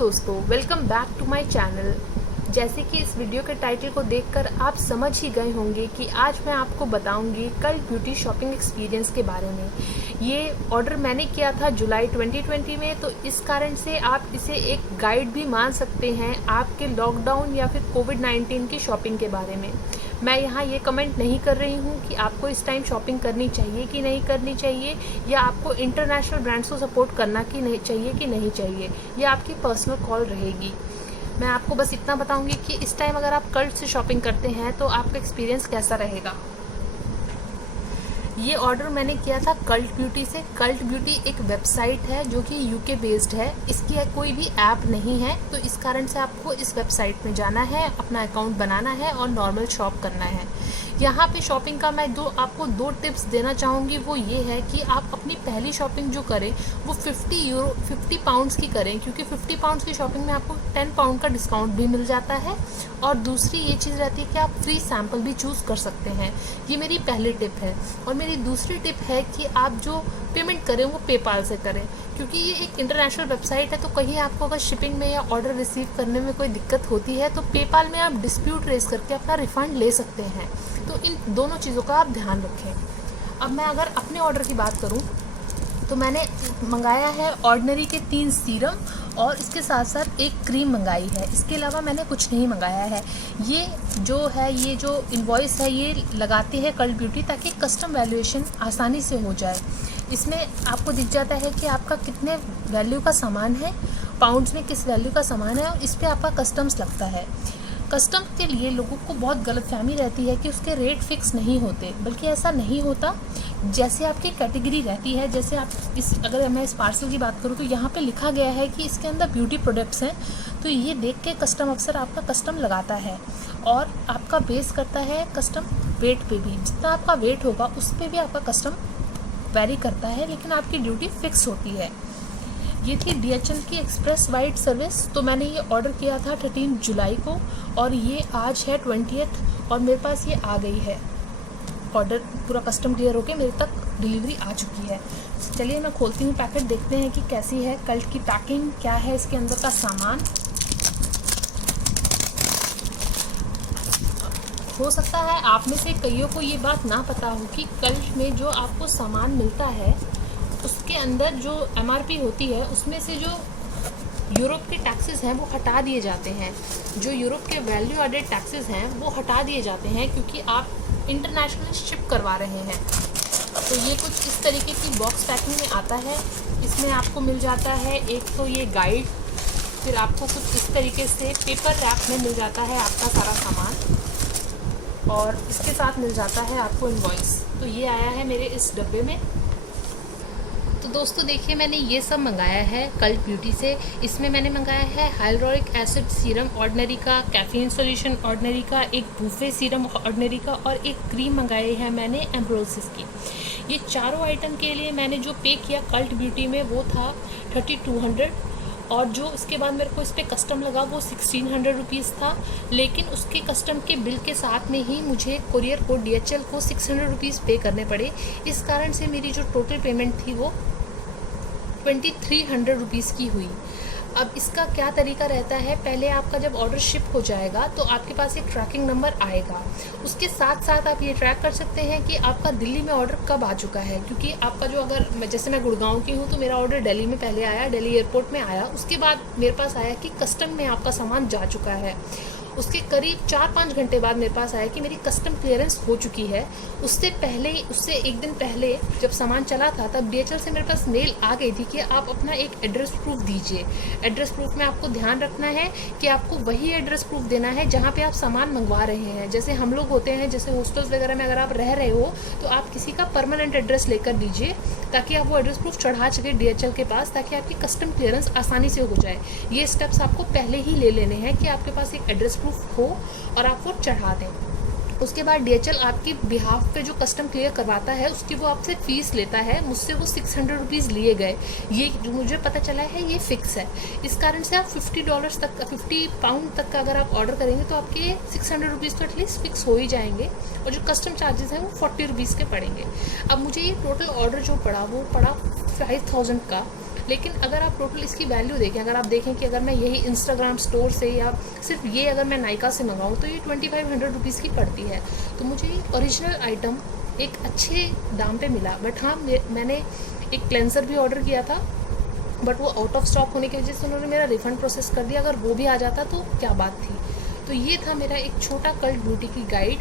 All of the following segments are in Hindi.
दोस्तों, welcome back to my channel. जैसे कि इस वीडियो के टाइटल को देखकर आप समझ ही गए होंगे कि आज मैं आपको बताऊंगी कल्ट ब्यूटी शॉपिंग एक्सपीरियंस के बारे में। ये ऑर्डर मैंने किया था जुलाई 2020 में, तो इस कारण से आप इसे एक गाइड भी मान सकते हैं आपके लॉकडाउन या फिर कोविड-19 की शॉपिंग के बारे में। मैं यहाँ ये कमेंट नहीं कर रही हूँ कि आपको इस टाइम शॉपिंग करनी चाहिए कि नहीं करनी चाहिए, या आपको इंटरनेशनल ब्रांड्स को सपोर्ट करना कि नहीं चाहिए कि नहीं चाहिए। ये आपकी पर्सनल कॉल रहेगी। मैं आपको बस इतना बताऊंगी कि इस टाइम अगर आप कल्ट से शॉपिंग करते हैं तो आपका एक्सपीरियंस कैसा रहेगा। ये ऑर्डर मैंने किया था कल्ट ब्यूटी से। कल्ट ब्यूटी एक वेबसाइट है जो कि यूके बेस्ड है। इसकी कोई भी ऐप नहीं है, तो इस कारण से आपको इस वेबसाइट में जाना है, अपना अकाउंट बनाना है और नॉर्मल शॉप करना है। यहाँ पे शॉपिंग का मैं आपको दो टिप्स देना चाहूँगी। वो ये है कि आप अपनी पहली शॉपिंग जो करें वो 50 पाउंड्स की करें, क्योंकि 50 पाउंड्स की शॉपिंग में आपको 10 पाउंड का डिस्काउंट भी मिल जाता है। और दूसरी ये चीज़ रहती है कि आप फ्री सैम्पल भी चूज़ कर सकते हैं। ये मेरी पहली टिप है। और मेरी दूसरी टिप है कि आप जो पेमेंट करें वो पेपाल से करें, क्योंकि ये एक इंटरनेशनल वेबसाइट है। तो कहीं आपको अगर शिपिंग में या ऑर्डर रिसीव करने में कोई दिक्कत होती है तो पेपाल में आप डिस्प्यूट रेज करके अपना रिफ़ंड ले सकते हैं। तो इन दोनों चीज़ों का आप ध्यान रखें। अब मैं अगर अपने ऑर्डर की बात करूं तो मैंने मंगाया है ऑर्डिनरी के 3 सीरम और इसके साथ साथ एक क्रीम मंगाई है। इसके अलावा मैंने कुछ नहीं मंगाया है। ये जो इनवॉइस है ये लगाते हैं कल्ट ब्यूटी, ताकि कस्टम वैल्यूएशन आसानी से हो जाए। इसमें आपको दिख जाता है कि आपका कितने वैल्यू का सामान है, पाउंड्स में किस वैल्यू का सामान है, और इस पर आपका कस्टम्स लगता है। कस्टम के लिए लोगों को बहुत गलतफहमी रहती है कि उसके रेट फिक्स नहीं होते, बल्कि ऐसा नहीं होता। जैसे आपकी कैटेगरी रहती है, जैसे आप अगर मैं इस पार्सल की बात करूँ तो यहाँ पे लिखा गया है कि इसके अंदर ब्यूटी प्रोडक्ट्स हैं, तो ये देख के कस्टम अक्सर आपका कस्टम लगाता है और आपका बेस करता है कस्टम वेट पे भी। जितना आपका वेट होगा उस पर भी आपका कस्टम वेरी करता है, लेकिन आपकी ड्यूटी फिक्स होती है। ये थी DHL की एक्सप्रेस वाइड सर्विस। तो मैंने ये ऑर्डर किया था 13 जुलाई को और ये आज है 20th और मेरे पास ये आ गई है। ऑर्डर पूरा कस्टम क्लियर होके मेरे तक डिलीवरी आ चुकी है। चलिए मैं खोलती हूँ पैकेट, देखते हैं कि कैसी है कल्ट की पैकिंग, क्या है इसके अंदर का सामान। हो सकता है आप में से कईयों को ये बात ना पता हो कि कल्ट में जो आपको सामान मिलता है उसके अंदर जो MRP होती है उसमें से जो यूरोप के टैक्सेस हैं वो हटा दिए जाते हैं। जो यूरोप के वैल्यू एडेड टैक्सेस हैं वो हटा दिए जाते हैं, क्योंकि आप इंटरनेशनल शिप करवा रहे हैं। तो ये कुछ इस तरीके की बॉक्स पैकिंग में आता है। इसमें आपको मिल जाता है एक तो ये गाइड, फिर आपको कुछ इस तरीके से पेपर रैप में मिल जाता है आपका सारा सामान, और इसके साथ मिल जाता है आपको इनवॉइस। तो ये आया है मेरे इस डब्बे में। तो दोस्तों देखिए, मैंने ये सब मंगाया है कल्ट ब्यूटी से। इसमें मैंने मंगाया है हाइलुरोनिक एसिड सीरम ऑर्डिनरी का, कैफीन सॉल्यूशन ऑर्डिनरी का, एक बूफे सीरम ऑर्डिनरी का और एक क्रीम मंगाई है मैंने एम्ब्रोसिस की। ये चारों आइटम के लिए मैंने जो पे किया कल्ट ब्यूटी में वो था 3200, और जो इसके बाद मेरे को इस पर कस्टम लगा वो 1600 रुपीज़ था। लेकिन उसके कस्टम के बिल के साथ में ही मुझे कुरियर को DHL को 600 रुपीज़ पे करने पड़े। इस कारण से मेरी जो टोटल पेमेंट थी वो 2300 रुपीज़ की हुई। अब इसका क्या तरीका रहता है, पहले आपका जब ऑर्डर शिप हो जाएगा तो आपके पास एक ट्रैकिंग नंबर आएगा। उसके साथ साथ आप ये ट्रैक कर सकते हैं कि आपका दिल्ली में ऑर्डर कब आ चुका है, क्योंकि आपका जो जैसे मैं गुड़गांव की हूँ तो मेरा ऑर्डर दिल्ली में पहले आया, दिल्ली एयरपोर्ट में आया। उसके बाद मेरे पास आया कि कस्टम में आपका सामान जा चुका है। उसके करीब 4-5 घंटे बाद मेरे पास आया कि मेरी कस्टम क्लियरेंस हो चुकी है। उससे एक दिन पहले जब सामान चला था तब DHL से मेरे पास मेल आ गई थी कि आप अपना एक एड्रेस प्रूफ दीजिए। एड्रेस प्रूफ में आपको ध्यान रखना है कि आपको वही एड्रेस प्रूफ देना है जहाँ पे आप सामान मंगवा रहे हैं। जैसे हम लोग होते हैं, जैसे हॉस्टल्स वगैरह में अगर आप रह रहे हो तो आप किसी का परमानेंट एड्रेस लेकर दीजिए, ताकि आप वो एड्रेस प्रूफ चढ़ा सके DHL के पास, ताकि आपकी कस्टम क्लियरेंस आसानी से हो जाए। ये स्टेप्स आपको पहले ही ले लेने हैं कि आपके पास एक एड्रेस प्रूफ हो और आप वो चढ़ा दें। उसके बाद DHL आपकी बिहाफ पे जो कस्टम क्लियर करवाता है उसकी वो आपसे फ़ीस लेता है। मुझसे वो 600 रुपीज़ लिए गए। ये जो मुझे पता चला है ये फ़िक्स है। इस कारण से आप $50 तक, 50 पाउंड तक का अगर आप ऑर्डर करेंगे तो आपके 600 रुपीज़ तो एटलीस्ट फिक्स हो ही जाएंगे, और जो कस्टम चार्जेस हैं वो 40 रुपीज़ के पड़ेंगे। अब मुझे ये टोटल ऑर्डर जो पड़ा वो पड़ा 5000 का, लेकिन अगर आप टोटल इसकी वैल्यू देखें, अगर आप देखें कि अगर मैं यही इंस्टाग्राम स्टोर से या सिर्फ ये अगर मैं नायका से मंगाऊँ तो ये 2500 रुपीज़ की पड़ती है। तो मुझे ओरिजिनल आइटम एक अच्छे दाम पे मिला। बट हाँ, मैंने एक क्लेंसर भी ऑर्डर किया था, बट वो आउट ऑफ स्टॉक होने की वजह से उन्होंने मेरा रिफ़ंड प्रोसेस कर दिया। अगर वो भी आ जाता तो क्या बात थी। तो ये था मेरा एक छोटा कल्ट ब्यूटी की गाइड।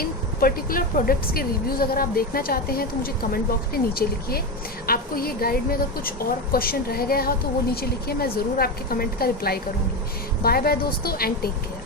इन पर्टिकुलर प्रोडक्ट्स के रिव्यूज़ अगर आप देखना चाहते हैं तो मुझे कमेंट बॉक्स पे नीचे लिखिए। आपको ये गाइड में अगर कुछ और क्वेश्चन रह गया हो तो वो नीचे लिखिए, मैं ज़रूर आपके कमेंट का रिप्लाई करूँगी। बाय बाय दोस्तों, एंड टेक केयर।